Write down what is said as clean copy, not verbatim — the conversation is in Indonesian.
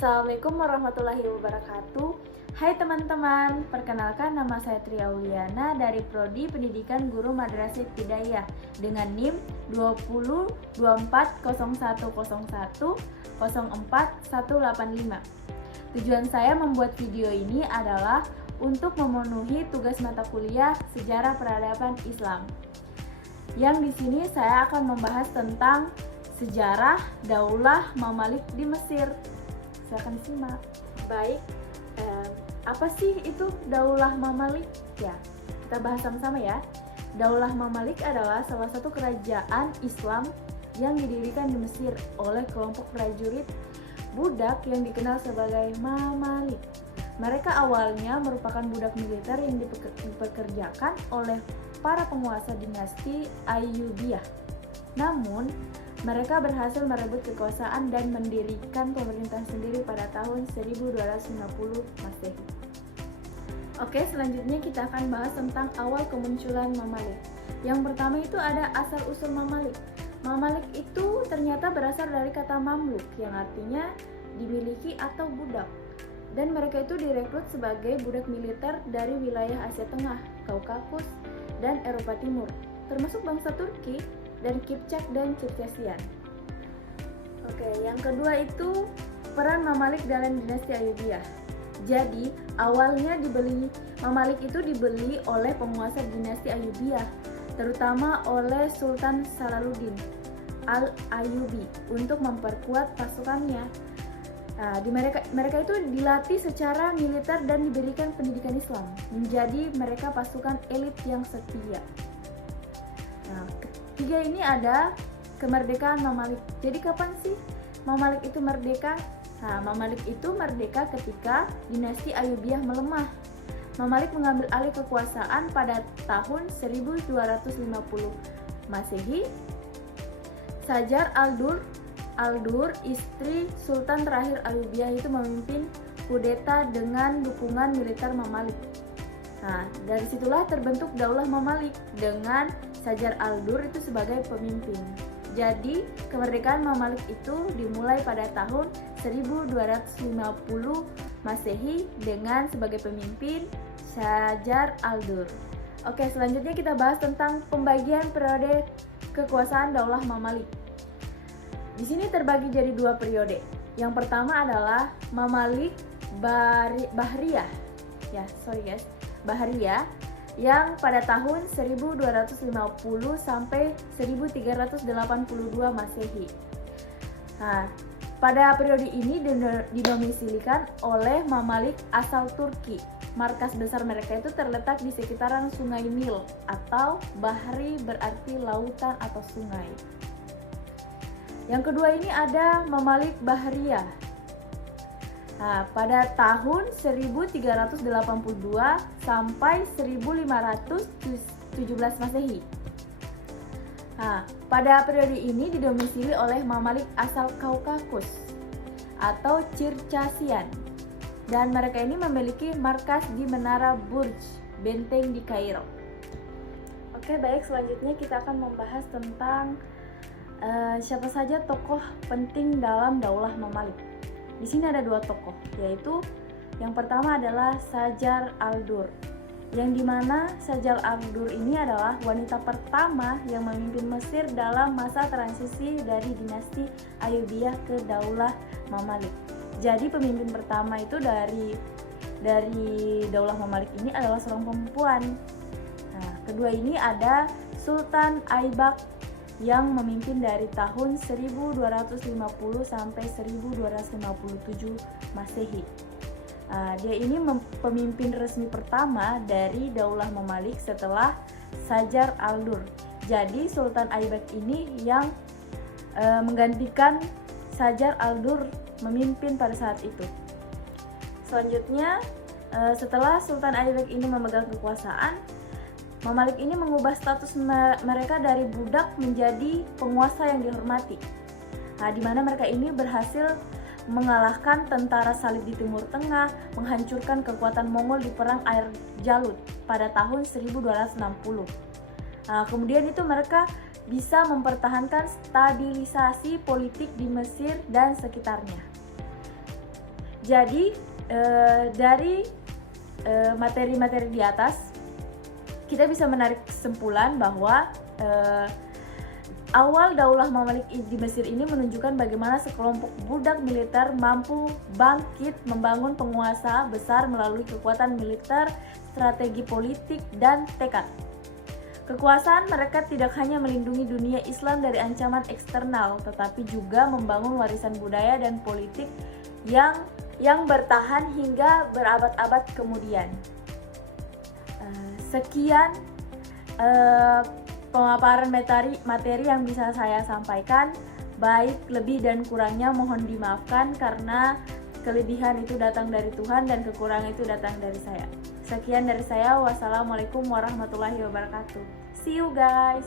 Assalamualaikum warahmatullahi wabarakatuh. Hai teman-teman, perkenalkan nama saya Tria Uliana dari Prodi Pendidikan Guru Madrasah Ibtidaiyah dengan NIM 20240101041185. Tujuan saya membuat video ini adalah untuk memenuhi tugas mata kuliah Sejarah Peradaban Islam. Yang di sini saya akan membahas tentang sejarah Daulah Mamalik di Mesir. Silakan disimak. Baik, apa sih itu Daulah Mamalik? Ya, kita bahas sama-sama ya. Daulah Mamalik adalah salah satu kerajaan Islam yang didirikan di Mesir oleh kelompok prajurit budak yang dikenal sebagai Mamalik. Mereka awalnya merupakan budak militer yang dipekerjakan oleh para penguasa dinasti Ayyubiyah. Namun, mereka berhasil merebut kekuasaan dan mendirikan pemerintahan sendiri pada tahun 1250 Masehi. Oke, selanjutnya kita akan bahas tentang awal kemunculan Mamalik. Yang pertama itu ada asal-usul Mamalik. Mamalik itu ternyata berasal dari kata mamluk yang artinya dimiliki atau budak. Dan mereka itu direkrut sebagai budak militer dari wilayah Asia Tengah, Kaukasus, dan Eropa Timur, termasuk bangsa Turki dan Kipchak dan Circassian. Oke, yang kedua itu peran Mamalik dalam dinasti Ayyubiyah. Jadi, awalnya Mamalik itu dibeli oleh penguasa dinasti Ayyubiyah, terutama oleh Sultan Salaluddin Al-Ayyubi untuk memperkuat pasukannya. Nah, mereka itu dilatih secara militer dan diberikan pendidikan Islam. Menjadi mereka pasukan elit yang setia. Nah, ketiga ini ada kemerdekaan Mamalik. Jadi kapan sih Mamalik itu merdeka? Nah, Mamalik itu merdeka ketika dinasti Ayyubiyah melemah. Mamalik mengambil alih kekuasaan pada tahun 1250 Masehi. Sajar Al-Dur, istri Sultan terakhir Ayyubiyah itu memimpin kudeta dengan dukungan militer Mamalik. Nah, dari situlah terbentuk Daulah Mamalik dengan Sajar Al-Dur itu sebagai pemimpin. Jadi, kemerdekaan Mamalik itu dimulai pada tahun 1250 Masehi dengan sebagai pemimpin Sajar Al-Dur. Oke, selanjutnya kita bahas tentang pembagian periode kekuasaan Daulah Mamalik. Di sini terbagi jadi dua periode. Yang pertama adalah Mamalik Bahriyah. Bahriyah yang pada tahun 1250 sampai 1382 Masehi. Nah, pada periode ini didomisilikan oleh Mamalik asal Turki. Markas besar mereka itu terletak di sekitaran Sungai Nil atau Bahri berarti lautan atau sungai. Yang kedua ini ada Mamalik Bahriyah. Nah, pada tahun 1382 sampai 1517 Masehi. Nah, pada periode ini didomisili oleh Mamalik asal Kaukasus atau Circassian. Dan mereka ini memiliki markas di Menara Burj, benteng di Kairo. Oke, baik, selanjutnya kita akan membahas tentang siapa saja tokoh penting dalam Daulah Mamalik. Di sini ada dua tokoh, yaitu yang pertama adalah Sajar Al-Dur, yang dimana Sajar Al-Dur ini adalah wanita pertama yang memimpin Mesir dalam masa transisi dari dinasti Ayyubiyah ke Daulah Mamalik. Jadi pemimpin pertama itu dari Daulah Mamalik ini adalah seorang perempuan. Nah, kedua ini ada Sultan Aibak yang memimpin dari tahun 1250 sampai 1257 Masehi. Dia ini pemimpin resmi pertama dari Daulah Mamalik setelah Sajar Al-Dur. Jadi Sultan Aibak ini yang menggantikan Sajar Al-Dur memimpin pada saat itu. Selanjutnya, setelah Sultan Aibak ini memegang kekuasaan, Mamalik ini mengubah status mereka dari budak menjadi penguasa yang dihormati. Nah, di mana mereka ini berhasil mengalahkan tentara salib di Timur Tengah, menghancurkan kekuatan Mongol di perang air Jalut pada tahun 1260. Nah, kemudian itu mereka bisa mempertahankan stabilisasi politik di Mesir dan sekitarnya. Jadi dari materi-materi di atas kita bisa menarik kesimpulan bahwa awal Daulah Mamalik di Mesir ini menunjukkan bagaimana sekelompok budak militer mampu bangkit membangun penguasa besar melalui kekuatan militer, strategi politik, dan tekad. Kekuasaan mereka tidak hanya melindungi dunia Islam dari ancaman eksternal, tetapi juga membangun warisan budaya dan politik yang bertahan hingga berabad-abad kemudian. Sekian pemaparan materi yang bisa saya sampaikan. Baik lebih dan kurangnya mohon dimaafkan karena kelebihan itu datang dari Tuhan dan kekurangan itu datang dari saya. Sekian dari saya. Wassalamualaikum warahmatullahi wabarakatuh. See you guys.